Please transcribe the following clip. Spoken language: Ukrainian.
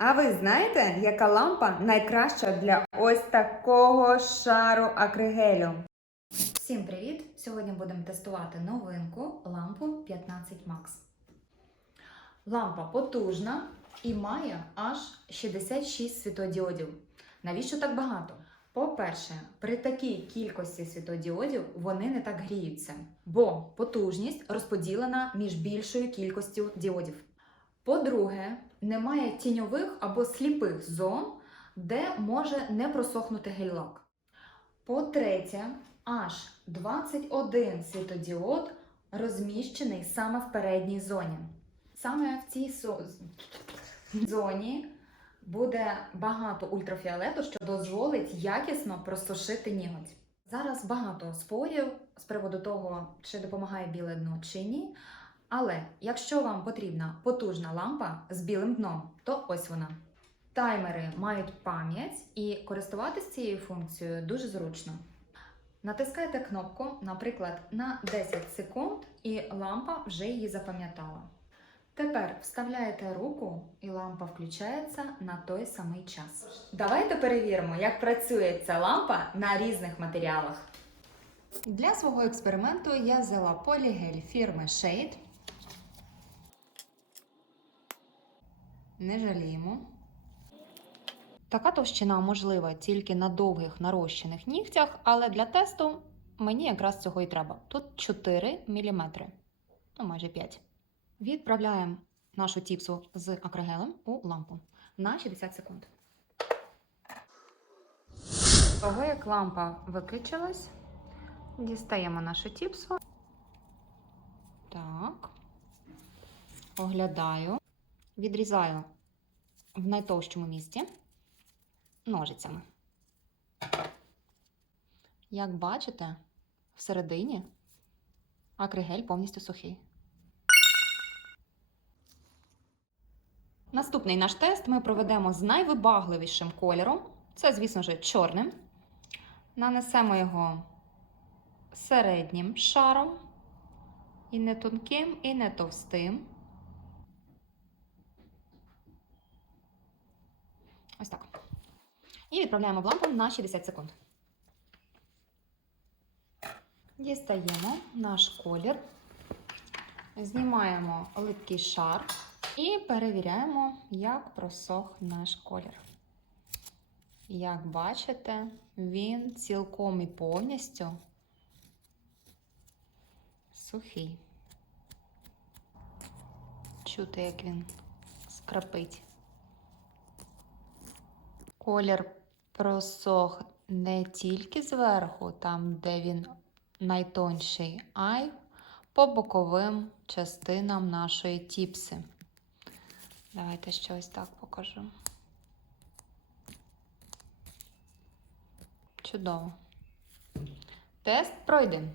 А ви знаєте, яка лампа найкраща для ось такого шару акригелю? Всім привіт! Сьогодні будемо тестувати новинку лампу 15 Max. Лампа потужна і має аж 66 світодіодів. Навіщо так багато? По-перше, при такій кількості світодіодів вони не так гріються, бо потужність розподілена між більшою кількістю діодів. По-друге, немає тіньових або сліпих зон, де може не просохнути гель-лак. По-третє, аж 21 світодіод розміщений саме в передній зоні. Саме в цій зоні буде багато ультрафіолету, що дозволить якісно просушити ніготь. Зараз багато спорів з приводу того, чи допомагає біле дно чи ні. Але якщо вам потрібна потужна лампа з білим дном, то ось вона. Таймери мають пам'ять і користуватися цією функцією дуже зручно. Натискаєте кнопку, наприклад, на 10 секунд, і лампа вже її запам'ятала. Тепер вставляєте руку, і лампа включається на той самий час. Давайте перевіримо, як працює ця лампа на різних матеріалах. Для свого експерименту я взяла полігель фірми Shade. Не жаліємо. Така товщина можлива тільки на довгих нарощених нігтях, але для тесту мені якраз цього і треба. Тут 4 мм, ну майже 5. Відправляємо нашу тіпсу з акригелем у лампу на 60 секунд. Того, як лампа виключилась, дістаємо нашу тіпсу. Так. Оглядаю. Відрізаю в найтовщому місці ножицями. Як бачите, всередині акригель повністю сухий. Наступний наш тест ми проведемо з найвибагливішим кольором. Це, звісно ж, чорним. Нанесемо його середнім шаром. І не тонким, і не товстим. Ось так. І відправляємо в лампу на 60 секунд. Дістаємо наш колір, знімаємо липкий шар і перевіряємо, як просох наш колір. Як бачите, він цілком і повністю сухий. Чути, як він скрапить. Колір просох не тільки зверху, там, де він найтонший, а й по боковим частинам нашої тіпси. Давайте ще ось так покажу. Чудово. Тест пройден.